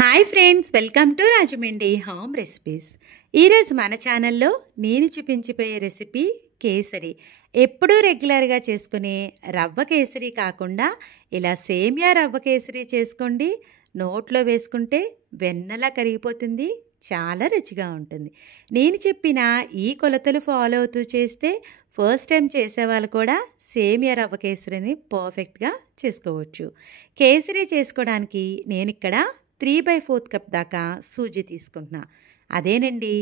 Hi friends, welcome to Rajahmundry home recipes. ఈరోజు మన ఛానల్లో నేను చూపించిపోయే రెసిపీ కేసరి. ఎప్పుడూ రెగ్యులర్గా చేసుకునే రవ్వ కేసరి కాకుండా ఇలా సేమియా రవ్వ కేసరి చేసుకోండి. నోట్లో వేసుకుంటే వెన్నలా కరిగిపోతుంది, చాలా రుచిగా ఉంటుంది. నేను చెప్పిన ఈ కొలతలు ఫాలో అవుతూ చేస్తే ఫస్ట్ టైం చేసేవాళ్ళు కూడా సేమియా రవ్వ కేసరిని పర్ఫెక్ట్గా చేసుకోవచ్చు. కేసరి చేసుకోవడానికి నేను ఇక్కడ 3/4 కప్ దాకా సూజీ తీసుకుంటున్నా. అదేనండి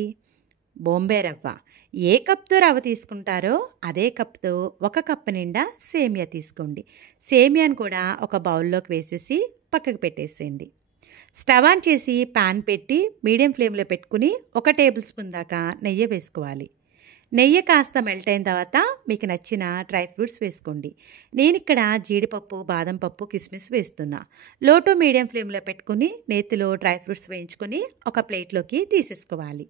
బొంబే రవ్వ. ఏ కప్తో రవ్వ తీసుకుంటారో అదే కప్తో 1 కప్పు నిండా సేమియా తీసుకోండి. సేమియాను కూడా ఒక బౌల్లోకి వేసేసి పక్కకు పెట్టేసేయండి. స్టవ్ ఆన్ చేసి పాన్ పెట్టి మీడియం ఫ్లేమ్లో పెట్టుకుని 1 టేబుల్ స్పూన్ దాకా నెయ్యి వేసుకోవాలి. నెయ్యి కాస్త మెల్ట్ అయిన తర్వాత మీకు నచ్చిన డ్రై ఫ్రూట్స్ వేసుకోండి. నేను ఇక్కడ జీడిపప్పు, బాదం పప్పు, కిస్మిస్ వేస్తున్నా. లో టు మీడియం ఫ్లేమ్లో పెట్టుకుని నేతిలో డ్రై ఫ్రూట్స్ వేయించుకొని ఒక ప్లేట్లోకి తీసేసుకోవాలి.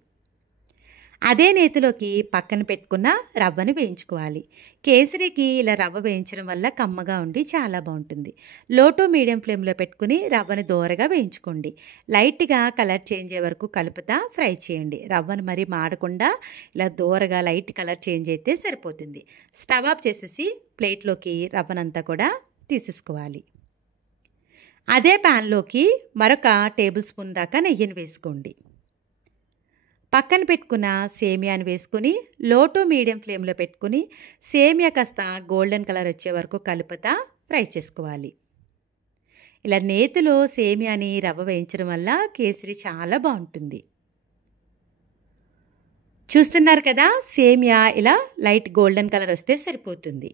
అదే నేతిలోకి పక్కన పెట్టుకున్న రవ్వను వేయించుకోవాలి. కేసరికి ఇలా రవ్వ వేయించడం వల్ల కమ్మగా ఉండి చాలా బాగుంటుంది. లో టు మీడియం ఫ్లేమ్లో పెట్టుకుని రవ్వను దోరగా వేయించుకోండి. లైట్గా కలర్ చేంజ్ అయ్యే వరకు కలుపుతా ఫ్రై చేయండి. రవ్వను మరీ మాడకుండా ఇలా దోరగా లైట్ కలర్ చేంజ్ అయితే సరిపోతుంది. స్టవ్ ఆఫ్ చేసేసి ప్లేట్లోకి రవ్వనంతా కూడా తీసేసుకోవాలి. అదే ప్యాన్లోకి మరొక టేబుల్ స్పూన్ దాకా నెయ్యిని వేసుకోండి. పక్కన పెట్టుకున్న సేమియాని వేసుకుని లో టు మీడియం ఫ్లేమ్లో పెట్టుకుని సేమియా కాస్త గోల్డెన్ కలర్ వచ్చే వరకు కలుపుతా ఫ్రై చేసుకోవాలి. ఇలా నేతిలో సేమియాని రవ్వ వేయించడం వల్ల కేసరి చాలా బాగుంటుంది. చూస్తున్నారు కదా, సేమియా ఇలా లైట్ గోల్డెన్ కలర్ వస్తే సరిపోతుంది.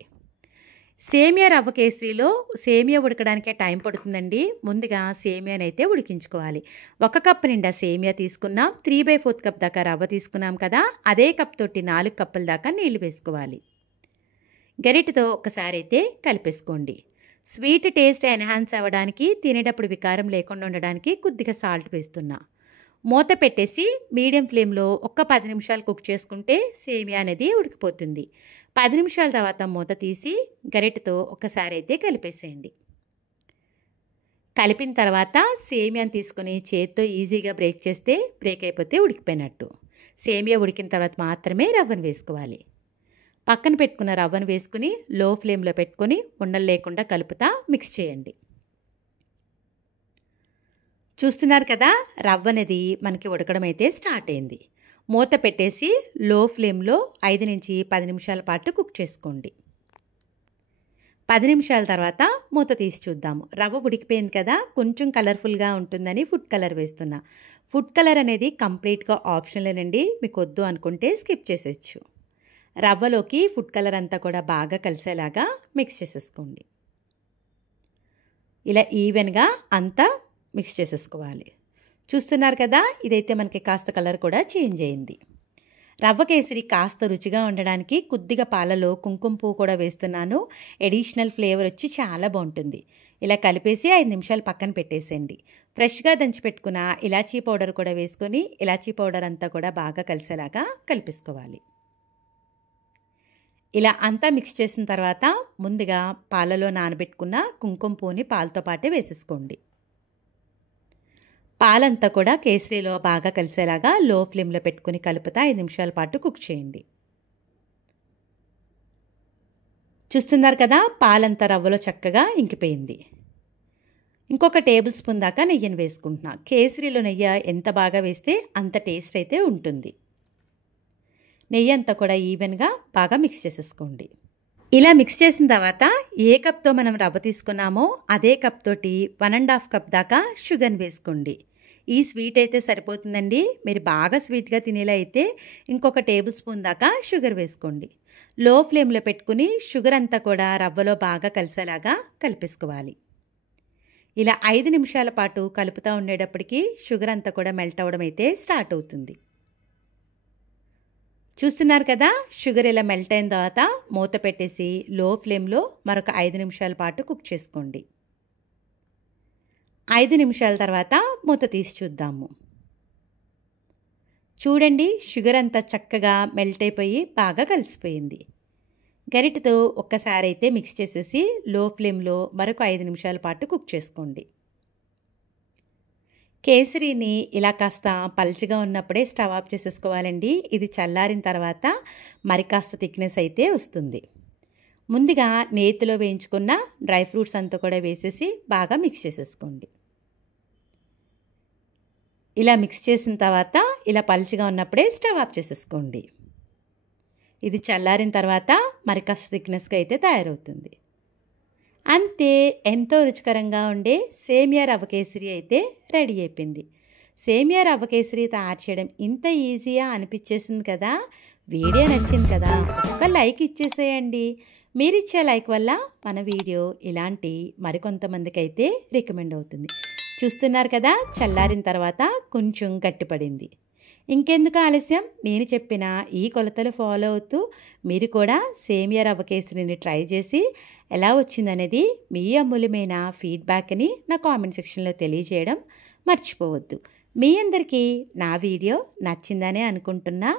సేమియా రవ్వ కేసరిలో సేమియా ఉడకడానికే టైం పడుతుందండి. ముందుగా సేమియాని అయితే ఉడికించుకోవాలి. 1 కప్పు నిండా సేమియా తీసుకున్నాం. 3/4 కప్ దాకా రవ్వ తీసుకున్నాం కదా, అదే కప్ తోటి 4 కప్పుల దాకా నీళ్లు వేసుకోవాలి. గరిటెతో ఒకసారి అయితే కలిపేసుకోండి. స్వీట్ టేస్ట్ ఎన్హాన్స్ అవ్వడానికి, తినేటప్పుడు వికారం లేకుండా ఉండడానికి కొద్దిగా సాల్ట్ వేస్తున్నా. మూత పెట్టేసి మీడియం ఫ్లేమ్లో ఒక 10 నిమిషాలు కుక్ చేసుకుంటే సేమియా అనేది ఉడికిపోతుంది. 10 నిమిషాల తర్వాత మూత తీసి గరిటెతో ఒకసారి అయితే కలిపేసేయండి. కలిపిన తర్వాత సేమియాని తీసుకుని చేత్తో ఈజీగా బ్రేక్ చేస్తే బ్రేక్ అయిపోతే ఉడికిపోయినట్టు. సేమియా ఉడికిన తర్వాత మాత్రమే రవ్వను వేసుకోవాలి. పక్కన పెట్టుకున్న రవ్వను వేసుకుని లో ఫ్లేమ్లో పెట్టుకొని ఉండలు లేకుండా కలుపుతా మిక్స్ చేయండి. చూస్తున్నారు కదా, రవ్వ అనేది మనకి ఉడకడం అయితే స్టార్ట్ అయింది. మూత పెట్టేసి లో ఫ్లేమ్లో 5 నుంచి 10 నిమిషాల పాటు కుక్ చేసుకోండి. 10 నిమిషాల తర్వాత మూత తీసి చూద్దాము. రవ్వ ఉడికిపోయింది కదా, కొంచెం కలర్ఫుల్గా ఉంటుందని ఫుడ్ కలర్ వేస్తున్నా. ఫుడ్ కలర్ అనేది కంప్లీట్గా ఆప్షనలేనండి, మీకు వద్దు అనుకుంటే స్కిప్ చేసేయచ్చు. రవ్వలోకి ఫుడ్ కలర్ అంతా కూడా బాగా కలిసేలాగా మిక్స్ చేసేసుకోండి. ఇలా ఈవెన్గా అంతా మిక్స్ చేసేసుకోవాలి. చూస్తున్నారు కదా, ఇదైతే మనకి కాస్త కలర్ కూడా చేంజ్ అయింది. రవ్వ కేసరి కాస్త రుచిగా ఉండడానికి కొద్దిగా పాలలో కుంకుమ పువ్వు కూడా వేస్తున్నాను. ఎడిషనల్ ఫ్లేవర్ వచ్చి చాలా బాగుంటుంది. ఇలా కలిపేసి 5 నిమిషాలు పక్కన పెట్టేసేయండి. ఫ్రెష్గా దంచి పెట్టుకున్న ఇలాచీ పౌడర్ కూడా వేసుకొని ఇలాచీ పౌడర్ అంతా కూడా బాగా కలిసేలాగా కలిపేసుకోవాలి. ఇలా అంతా మిక్స్ చేసిన తర్వాత ముందుగా పాలలో నానబెట్టుకున్న కుంకుమ పువ్వుని పాలతో పాటే వేసేసుకోండి. పాలంతా కూడా కేసరిలో బాగా కలిసేలాగా లో ఫ్లేమ్లో పెట్టుకుని కలుపుతా 5 నిమిషాల పాటు కుక్ చేయండి. చూస్తున్నారు కదా, పాలంతా రవ్వలో చక్కగా ఇంకిపోయింది. ఇంకొక టేబుల్ స్పూన్ దాకా నెయ్యిని వేసుకుంటున్నా. కేసరిలో నెయ్యి ఎంత బాగా వేస్తే అంత టేస్ట్ అయితే ఉంటుంది. నెయ్యి అంతా కూడా ఈవెన్గా బాగా మిక్స్ చేసేసుకోండి. ఇలా మిక్స్ చేసిన తర్వాత ఏ కప్తో మనం రవ్వ తీసుకున్నామో అదే కప్ తోటి 1.5 కప్ దాకా షుగర్ని వేసుకోండి. ఈ స్వీట్ అయితే సరిపోతుందండి. మీరు బాగా స్వీట్గా తినేలా అయితే ఇంకొక టేబుల్ స్పూన్ దాకా షుగర్ వేసుకోండి. లో ఫ్లేమ్లో పెట్టుకుని షుగర్ అంతా కూడా రవ్వలో బాగా కలిసేలాగా కలిపేసుకోవాలి. ఇలా 5 నిమిషాల పాటు కలుపుతూ ఉండేటప్పటికి షుగర్ అంతా కూడా మెల్ట్ అవ్వడం అయితే స్టార్ట్ అవుతుంది. చూస్తున్నారు కదా, షుగర్ ఇలా మెల్ట్ అయిన తర్వాత మూత పెట్టేసి లో ఫ్లేమ్లో మరొక 5 నిమిషాల పాటు కుక్ చేసుకోండి. 5 నిమిషాల తర్వాత మూత తీసి చూద్దాము. చూడండి, షుగర్ అంతా చక్కగా మెల్ట్ అయిపోయి బాగా కలిసిపోయింది. గరిటెతో ఒక్కసారి అయితే మిక్స్ చేసేసి లో ఫ్లేమ్లో మరొక 5 నిమిషాల పాటు కుక్ చేసుకోండి. కేసరిని ఇలా కాస్త పల్చగా ఉన్నప్పుడే స్టవ్ ఆఫ్ చేసేసుకోవాలండి. ఇది చల్లారిన తర్వాత మరి కాస్త థిక్నెస్ అయితే వస్తుంది. ముందుగా నేతిలో వేయించుకున్న డ్రై ఫ్రూట్స్ అంతా కూడా వేసేసి బాగా మిక్స్ చేసేసుకోండి. ఇలా మిక్స్ చేసిన తర్వాత ఇలా పల్చగా ఉన్నప్పుడే స్టవ్ ఆఫ్ చేసేసుకోండి. ఇది చల్లారిన తర్వాత మరి కాస్త థిక్నెస్గా అయితే తయారవుతుంది. అంతే, ఎంతో రుచికరంగా ఉండే సేమియా రవ్వ కేసరి అయితే రెడీ అయిపోయింది. సేమియా రవ్వ కేసరి తయారు చేయడం ఇంత ఈజీగా అనిపించేసింది కదా. వీడియో నచ్చింది కదా, ఒక్క లైక్ ఇచ్చేసేయండి. మీరిచ్చే లైక్ వల్ల మన వీడియో ఇలాంటి మరికొంతమందికి అయితే రికమెండ్ అవుతుంది. చూస్తున్నారు కదా, చల్లారిన తర్వాత కొంచెం గట్టిపడింది. ఇంకెందుకు ఆలస్యం, నేను చెప్పిన ఈ కొలతలు ఫాలో అవుతూ మీరు కూడా సేమియా రవ్వ కేసరిని ట్రై చేసి ఎలా వచ్చిందనేది మీ అమూల్యమైన ఫీడ్బ్యాక్ని నా కామెంట్ సెక్షన్లో తెలియజేయడం మర్చిపోవద్దు. మీ అందరికీ నా వీడియో నచ్చిందనే అనుకుంటున్నా.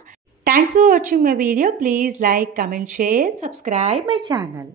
Thanks for watching my video. Please like, comment, share, subscribe my channel.